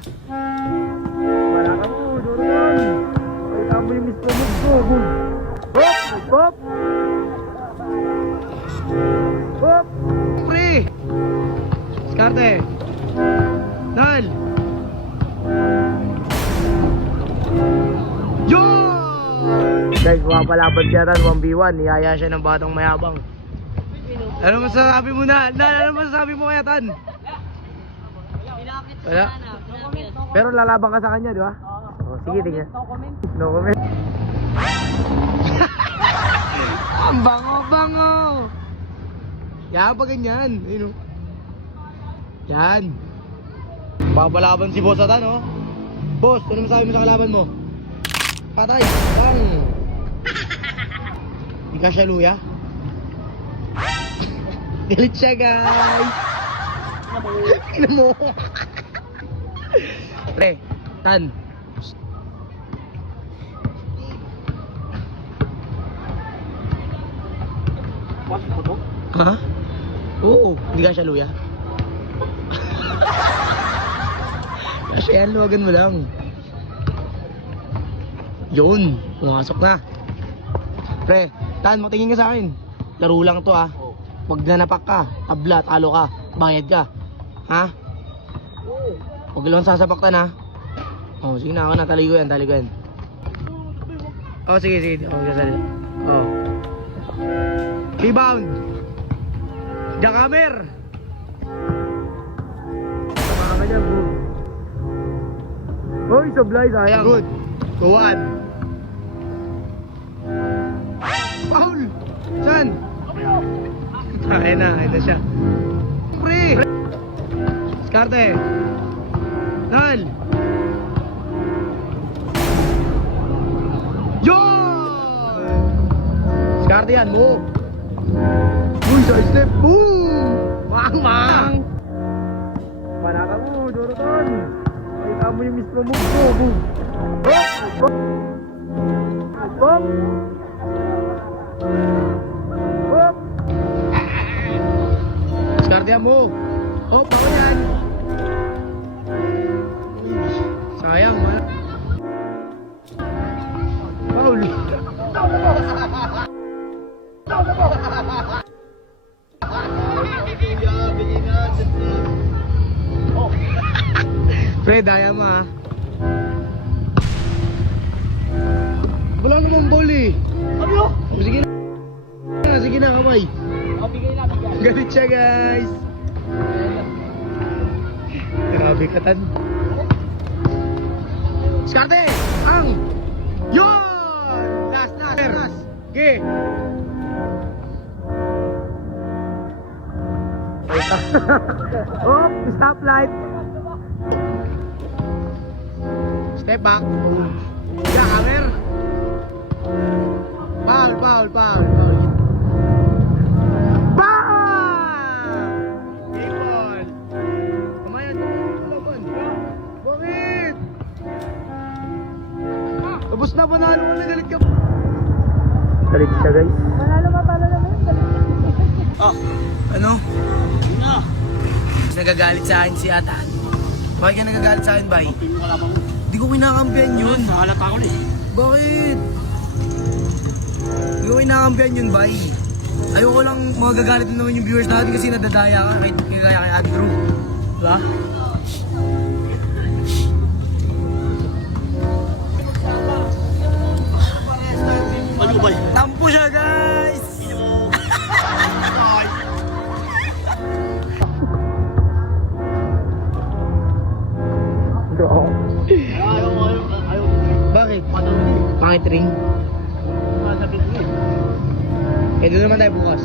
Wala ka mo, Dorian. Pakita mo yung Mr. Move ko. Hop! Hop! Hop! Pre! Skarte! Nal! Yun! Guys, wapalaban siya tan 1v1. Niyaya siya ng batang mayabang. Ano masasabi mo na? Ano masasabi mo kaya tan? Wala? Pero lalaban ka sa kanya, di ba? Oo. Sige, tingnan. No comment. Ang bango-bango! Yan pa ganyan. Ayun, oh. Yan. Papalaban si Boss Atan, oh. Boss, ano masabi mo sa kalaban mo? Patay. Bang. Di ka siya luya? Galit siya, guys. Ina mo. Pre, Tan. Ha? Oo, hindi ka siya luya. Kasi yan, luwagan mo lang. Yun, pumasok na. Pre, Tan, matingin ka sa akin. Laro lang to, ah. Pag nanapak ka, tabla, talo ka, bayad ka. Ha? Huwag lang sasabaktan, ha? Oh, sige na, ako na, tali ko yan. Oh, sige. Oh. Rebound. Jackamer. Tama ka niya, bro. Hoy, sablay, sayang. Good. 2-1. Paul! Saan? Ayan na, ito siya. Pre! Skarte! Nal! Yun! Skarte yan, move! Uy, side step! Boom! Mang! Palaka mo, Doroton! Pakita mo yung Mr. Move ko! Boom! Hop! Hop! Hop! Skarte yan, move! Hop! Ako yan! Sayang, wala. Paul! Pre, daya mo, ha? Wala namang ball, eh. Ano? Sige na, kamay. Galit siya, guys. Grabe ka, Tan. Skarte! Ang! Yun! Last na! Last! Okay! Oh! Stop light! Step back! Yeah, cover! Foul! Bang! Game ball! Kamayan! Bakit? Tapos na, panalo ka na, galit ka. Galit siya, guys. Manalo matalo naman yung galit. Oh, ano? Nagagalit sa akin si Atan. Bakit ka nagagalit sa akin, bay? Di ko kinakampihan yun. Nakalata ko eh. Bakit? Di ko kinakampihan yun, bay. Ayoko lang magagalit din naman yung viewers natin kasi nadadaya ka kahit kagaya kay Andrew. Diba? Ano ba? Tampo siya, guys! Ayaw. Bakit? Pangit ring? Sabi ko eh. Eh, doon naman tayo bukas.